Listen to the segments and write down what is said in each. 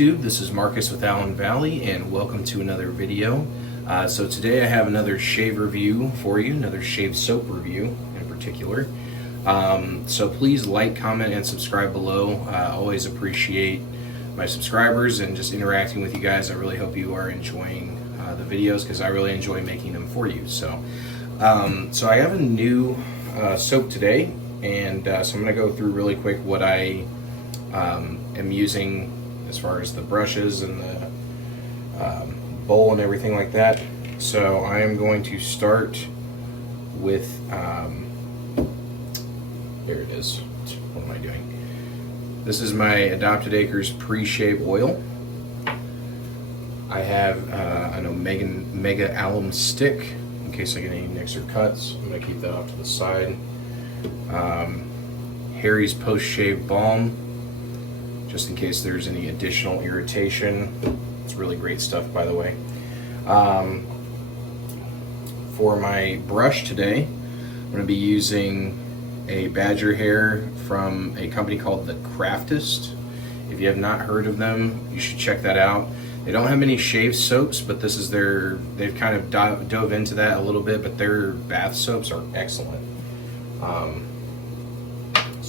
YouTube, this is Marcus with AllenValley, and welcome to another video. So today I have another shave review for you, another shave soap review in particular. So please like, comment, and subscribe below. Always appreciate my subscribers and just interacting with you guys. I really hope you are enjoying the videos because I really enjoy making them for you. So I have a new soap today, and so I'm going to go through really quick what I am using as far as the brushes and the bowl and everything like that. So I am going to start with there it is. What am I doing? This is my Adopted Acres pre-shave oil. I have an Mega Alum stick in case I get any nicks or cuts. I'm going to keep that off to the side. Harry's post-shave balm, just in case there's any additional irritation. It's really great stuff, by the way. For my brush today, I'm going to be using a badger hair from a company called The Craftist. If you have not heard of them, you should check that out. They don't have many shave soaps, but this is they've kind of dove into that a little bit, but their bath soaps are excellent. So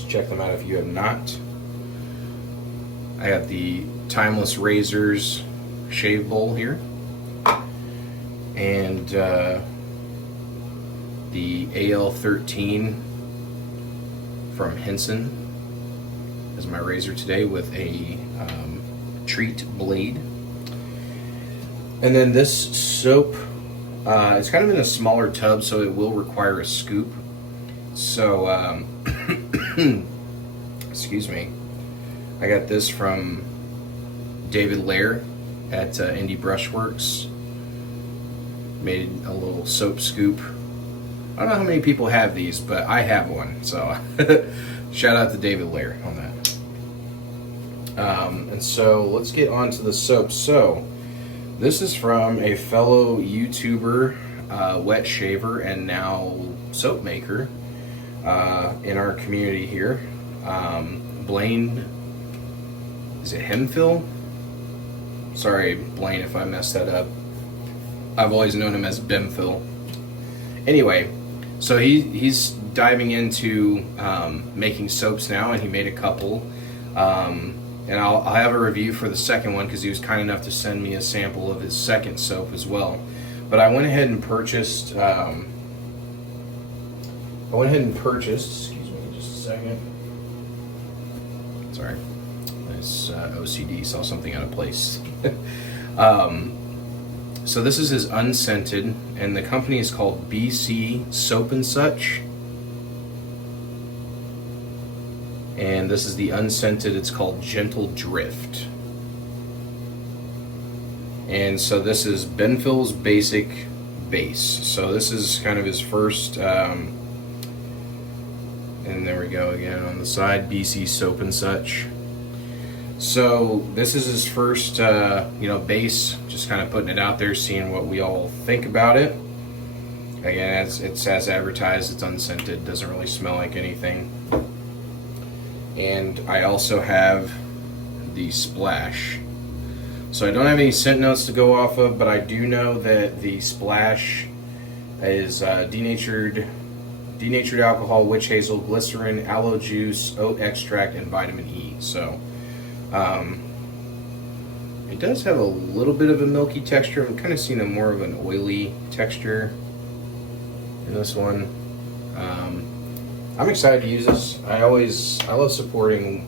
check them out if you have not. I got the Timeless Razors shave bowl here, and the AL13 from Henson as my razor today with a treat blade. And then this soap, it's kind of in a smaller tub, so it will require a scoop. So, excuse me. I got this from David Lair at Indie Brushworks. Made a little soap scoop. I don't know how many people have these, but I have one. So shout out to David Lair on that. And so let's get on to the soap. So this is from a fellow YouTuber, wet shaver, and now soap maker in our community here. Blaine. Is it Hemphil? Sorry, Blaine, if I messed that up. I've always known him as Bemphil. Anyway, so he's diving into making soaps now, and he made a couple. And I'll have a review for the second one because he was kind enough to send me a sample of his second soap as well. But I went ahead and purchased. Excuse me, just a second. Sorry. OCD saw something out of place. So this is his unscented, and the company is called BCSoapNSuch. And this is the unscented, it's called Gentle Drift. And so this is Benfield's Basic Base. So this is kind of his first, and there we go again on the side, BCSoapNSuch. So this is his first, base, just kind of putting it out there, seeing what we all think about it. Again, it's as advertised, it's unscented, doesn't really smell like anything. And I also have the Splash. So I don't have any scent notes to go off of, but I do know that the Splash is denatured alcohol, witch hazel, glycerin, aloe juice, oat extract, and vitamin E. So it does have a little bit of a milky texture. I'm kind of seeing more of an oily texture in this one. I'm excited to use this. I love supporting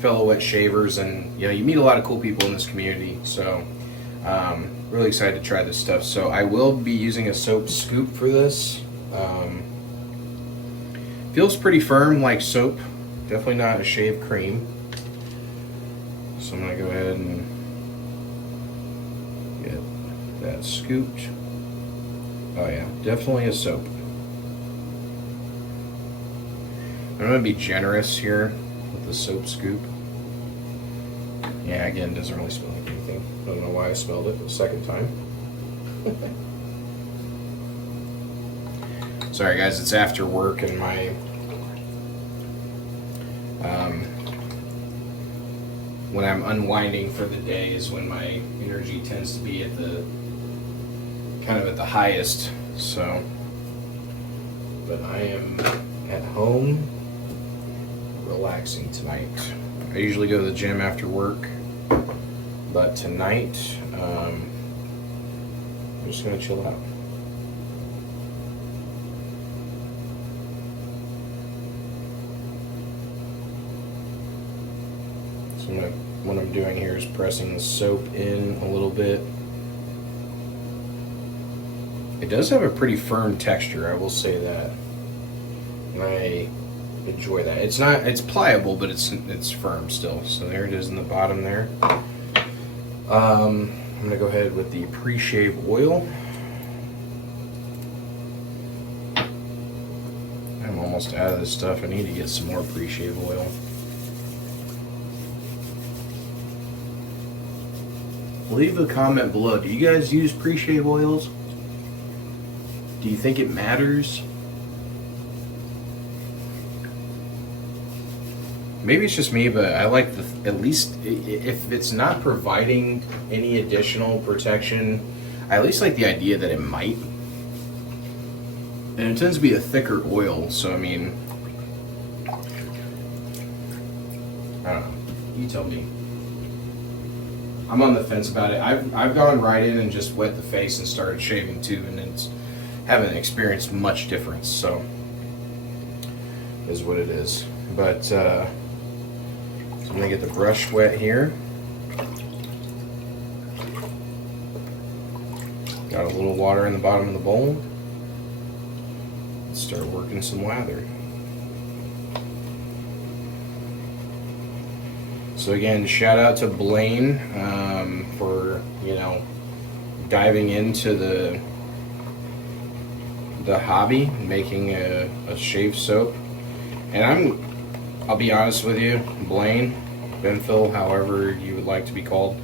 fellow wet shavers, and you meet a lot of cool people in this community. So really excited to try this stuff. So I will be using a soap scoop for this. Feels pretty firm, like soap. Definitely not a shave cream. So I'm going to go ahead and get that scooped. Oh yeah, definitely a soap. I'm going to be generous here with the soap scoop. Yeah, again, doesn't really smell like anything. I don't know why I smelled it the second time. Sorry guys, it's after work and my when I'm unwinding for the day is when my energy tends to be at the kind of at the highest. So, but I am at home relaxing tonight. I usually go to the gym after work, but tonight I'm just gonna chill out. So what I'm doing here is pressing the soap in a little bit. It does have a pretty firm texture, I will say that. And I enjoy that. It's pliable, but it's firm still. So there it is in the bottom there. I'm gonna go ahead with the pre-shave oil. I'm almost out of this stuff. I need to get some more pre-shave oil. Leave a comment below. Do you guys use pre-shave oils? Do you think it matters? Maybe it's just me, but I like at least if it's not providing any additional protection, I at least like the idea that it might. And it tends to be a thicker oil, so I mean, I don't know. You tell me. I'm on the fence about it. I've gone right in and just wet the face and started shaving too, and it's haven't experienced much difference. So is what it is. But so I'm gonna get the brush wet here. Got a little water in the bottom of the bowl. Let's start working some lather. So again, shout out to Blaine for diving into the hobby, making a shave soap. And I'll be honest with you, Blaine, Benphil, however you would like to be called,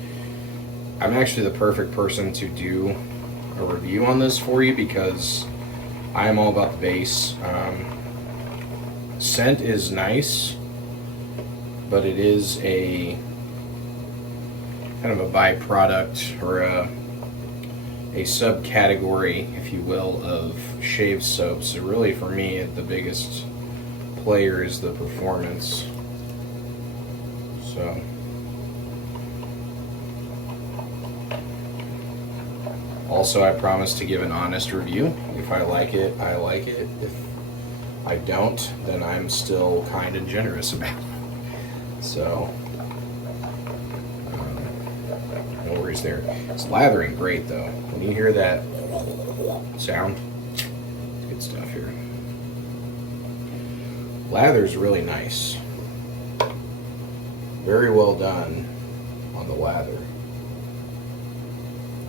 I'm actually the perfect person to do a review on this for you because I am all about the base. Scent is nice, but it is a kind of a byproduct or a subcategory, if you will, of shave soaps. So really for me, the biggest player is the performance. So also, I promise to give an honest review. If I like it, I like it. If I don't, then I'm still kind and generous about it. So, no worries there. It's lathering great though. When you hear that sound, it's good stuff here. Lather's really nice. Very well done on the lather.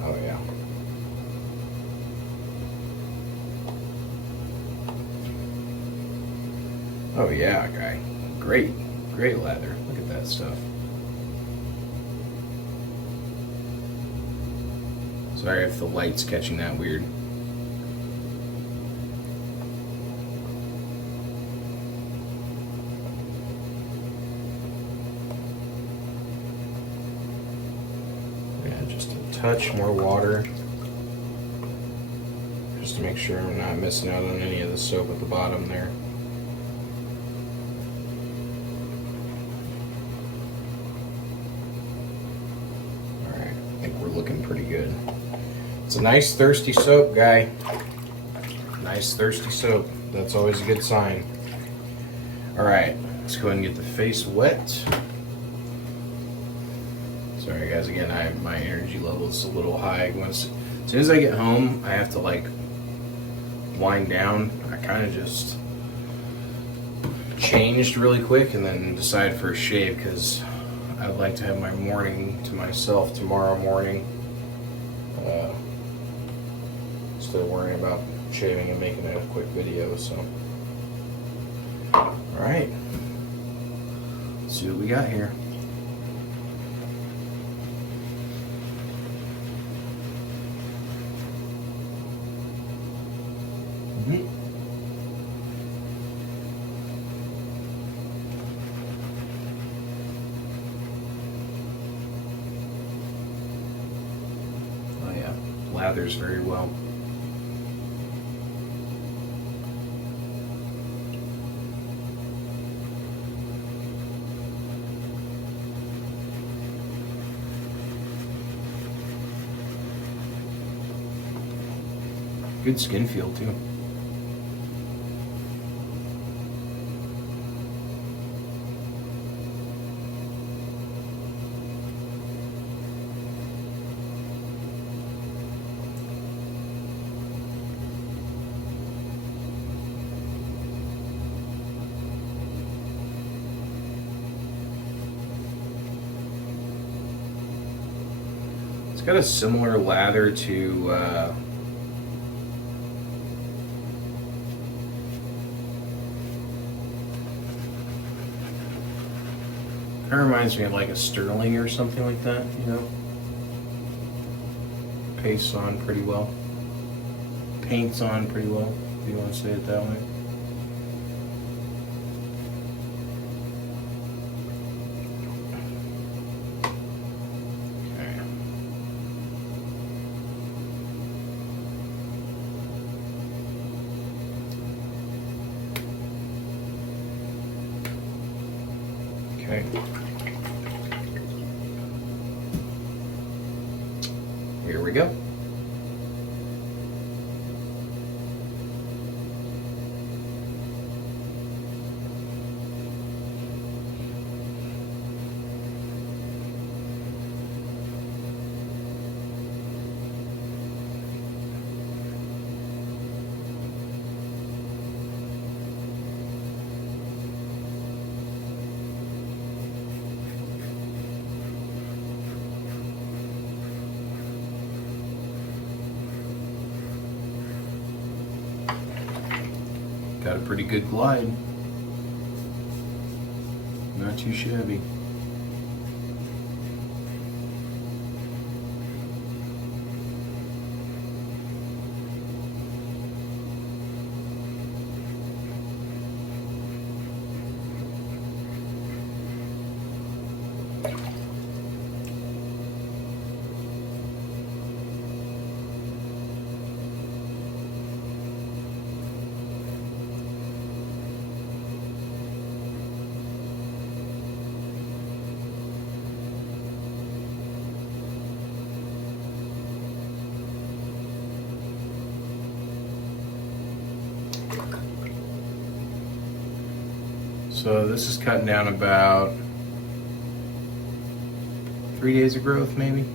Oh yeah. Oh yeah, guy. Great lather. Look at that stuff. Sorry if the light's catching that weird. Yeah, just a touch more water. Just to make sure I'm not missing out on any of the soap at the bottom there. Looking pretty good. It's a nice thirsty soap, guy. Nice thirsty soap. That's always a good sign. Alright, let's go ahead and get the face wet. Sorry guys, again, my energy level is a little high. As soon as I get home, I have to like wind down. I kind of just changed really quick and then decided for a shave because I'd like to have my morning to myself tomorrow morning. Instead of worrying about shaving and making a quick video, so. Alright. Let's see what we got here. lathers very well. Good skin feel too. It's got a similar lather to kind of reminds me of like a Sterling or something like that, you know. Pastes on pretty well. Paints on pretty well, if you want to say it that way. Okay. Here we go. Got a pretty good glide. Not too shabby. So this is cutting down about 3 days of growth, maybe.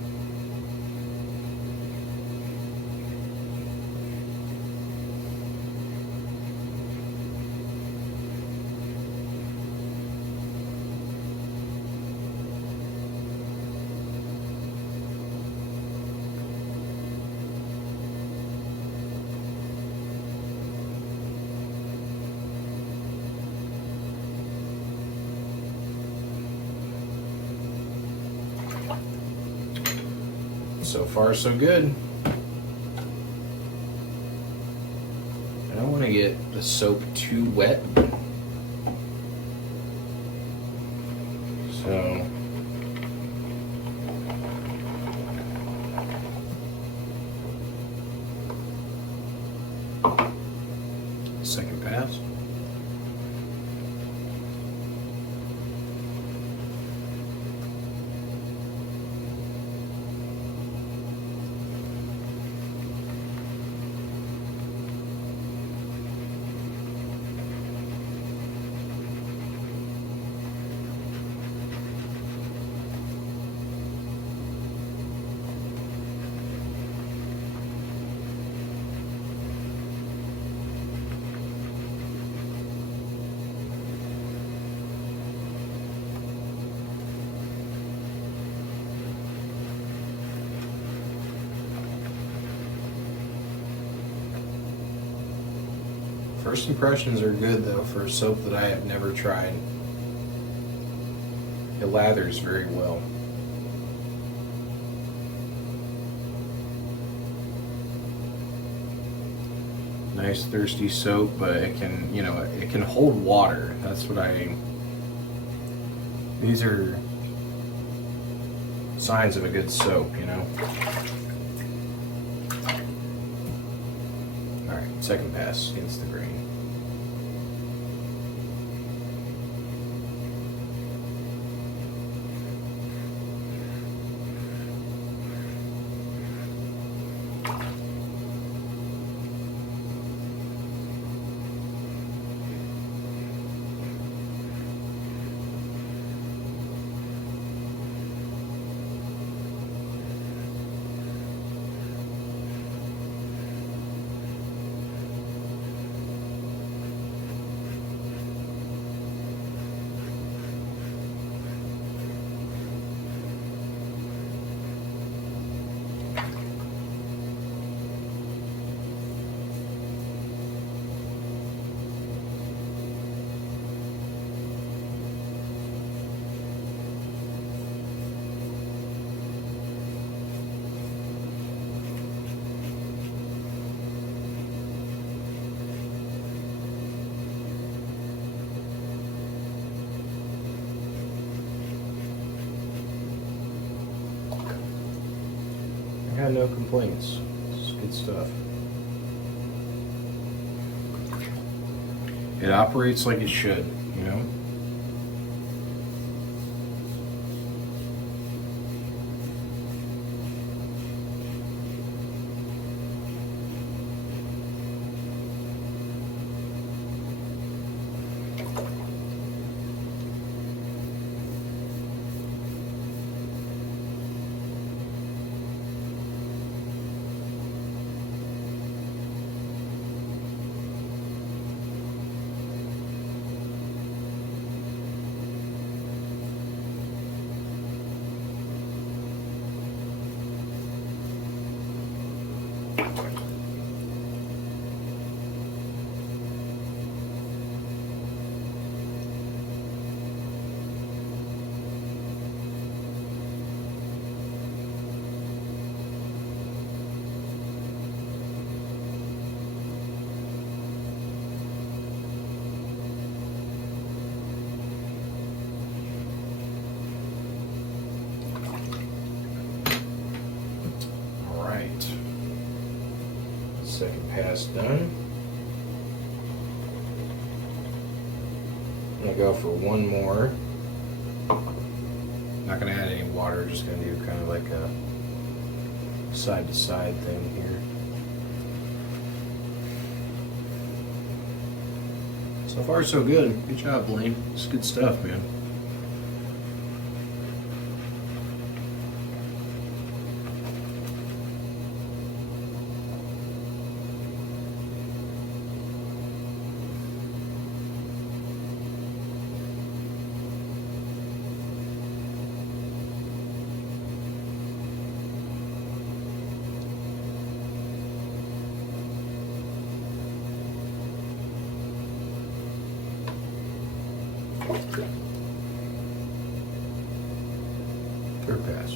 So far, so good. I don't want to get the soap too wet. So second pass. First impressions are good though for a soap that I have never tried. It lathers very well. Nice thirsty soap, but it can, you know, it can hold water. That's what these are signs of a good soap, you know. Alright, second pass against the grain. I got no complaints. It's good stuff. It operates like it should, you know? Second pass done. I'm gonna go for one more. Not gonna add any water, just gonna do kind of like a side to side thing here. So far so good. Good job, Blaine. It's good stuff, man. Third pass.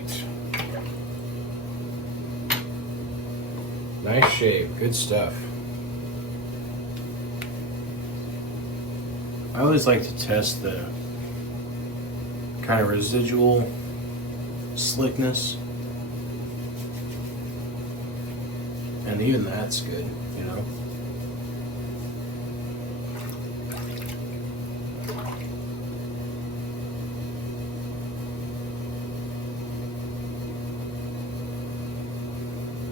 right. Nice shave. Good stuff. I always like to test the kind of residual slickness. And even that's good, you know.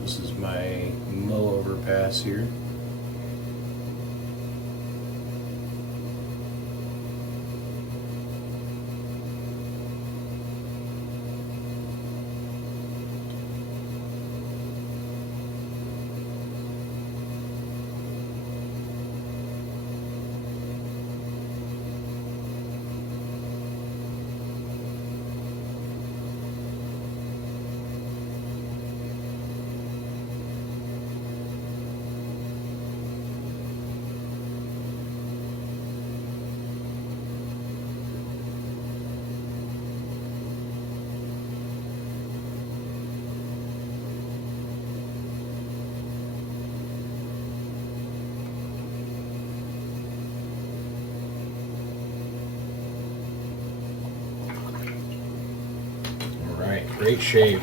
This is my mow overpass here. Great shave.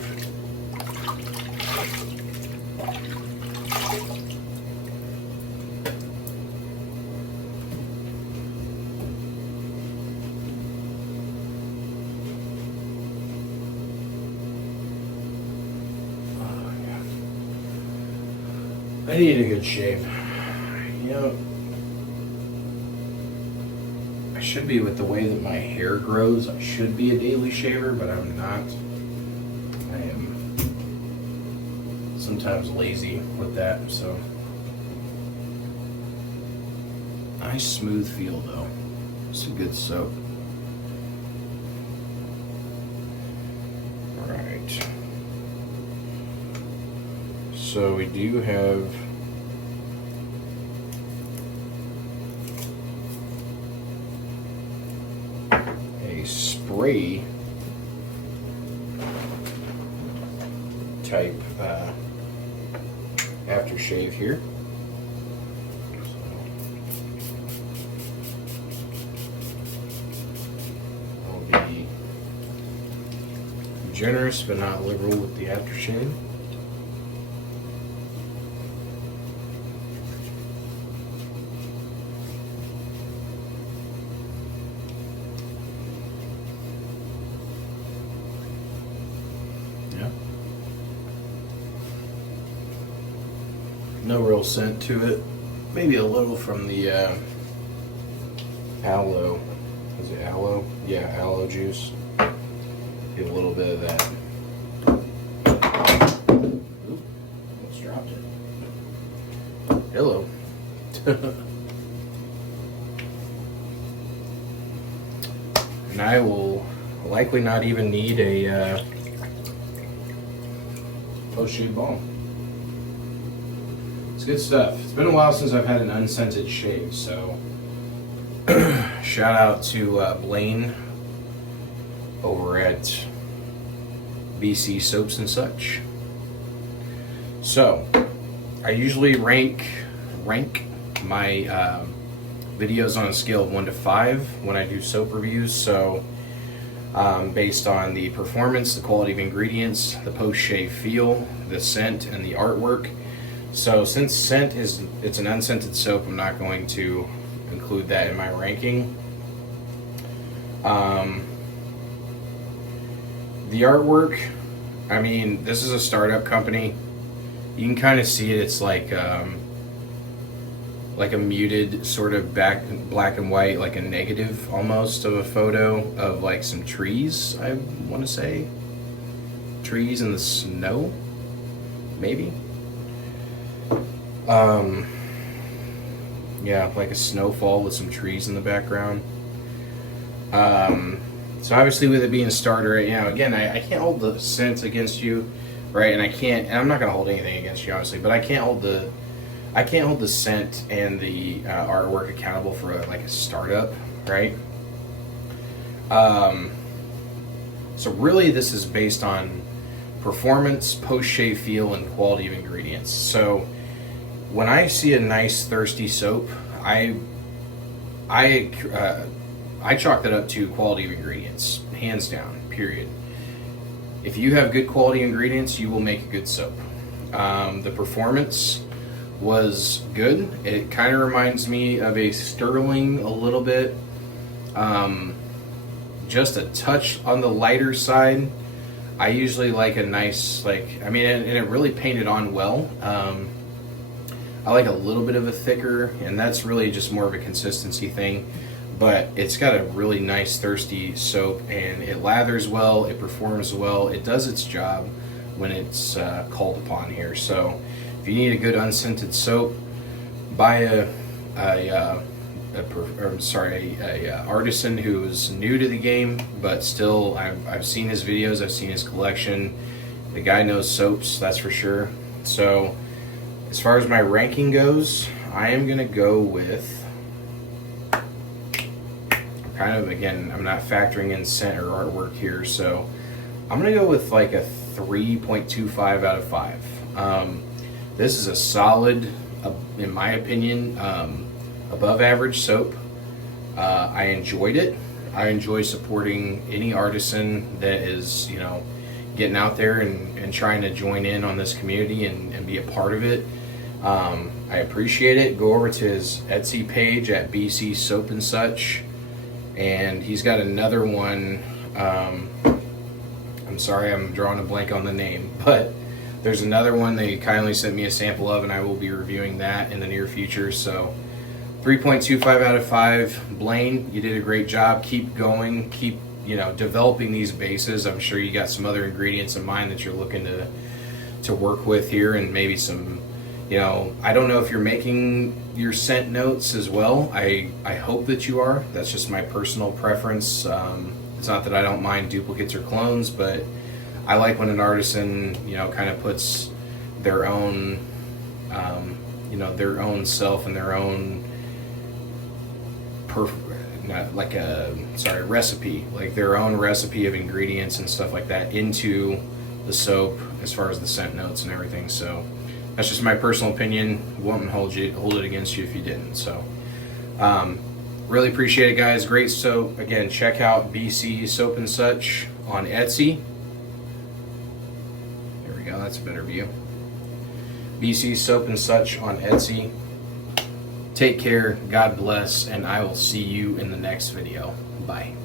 Oh, yeah. I need a good shave. You know, I should be, with the way that my hair grows, I should be a daily shaver, but I'm not. I am sometimes lazy with that, so. Nice smooth feel though. It's a good soap. Alright. So we do have a spray type aftershave here. So I'll be generous but not liberal with the aftershave. No real scent to it. Maybe a little from the aloe. Is it aloe? Yeah, aloe juice. Get a little bit of that. Oop, almost dropped it. Hello. And I will likely not even need a post-shave balm. Good stuff. It's been a while since I've had an unscented shave, so shout out to Blaine over at BCSoapNSuch. So I usually rank my videos on a scale of 1 to 5 when I do soap reviews. So based on the performance, the quality of ingredients, the post-shave feel, the scent, and the artwork. So since scent it's an unscented soap, I'm not going to include that in my ranking. The artwork, I mean, this is a startup company. You can kind of see it. It's like a muted sort of black and white, like a negative almost of a photo of like some trees. I want to say trees in the snow, maybe. Yeah, like a snowfall with some trees in the background. So obviously with it being a starter, you know, again, I can't hold the scent against you, right? And I'm not gonna hold anything against you, obviously, but I can't hold the scent and the artwork accountable for like a startup, right? So really this is based on performance, post-shave feel, and quality of ingredients. So when I see a nice thirsty soap, I chalk that up to quality of ingredients, hands down, period. If you have good quality ingredients, you will make a good soap. The performance was good. It kind of reminds me of a Sterling a little bit. Just a touch on the lighter side. I usually like a nice, and it really painted on well. I like a little bit of a thicker, and that's really just more of a consistency thing. But it's got a really nice thirsty soap, and it lathers well, it performs well, it does its job when it's called upon here. So if you need a good unscented soap, buy a artisan who is new to the game, but still I've seen his videos, I've seen his collection. The guy knows soaps, that's for sure. So as far as my ranking goes, I am gonna go with, I'm not factoring in scent or artwork here, so I'm gonna go with like a 3.25 out of 5. This is a solid, in my opinion, above average soap. I enjoyed it. I enjoy supporting any artisan that is, getting out there and trying to join in on this community and be a part of it. I appreciate it. Go over to his Etsy page at BCSoapNSuch, and he's got another one. I'm sorry, I'm drawing a blank on the name, but there's another one they kindly sent me a sample of, and I will be reviewing that in the near future. So 3.25 out of 5. Blaine, you did a great job. Keep going. Keep developing these bases. I'm sure you got some other ingredients in mind that you're looking to work with here, and maybe some, I don't know if you're making your scent notes as well. I hope that you are. That's just my personal preference. It's not that I don't mind duplicates or clones, but I like when an artisan, kind of puts their own, their own self and their own recipe, like their own recipe of ingredients and stuff like that into the soap as far as the scent notes and everything. So that's just my personal opinion. Won't hold it against you if you didn't. So really appreciate it, guys. Great soap. Again, check out BCSoapNSuch on Etsy. There we go, that's a better view. BCSoapNSuch on Etsy. Take care, God bless, and I will see you in the next video. Bye.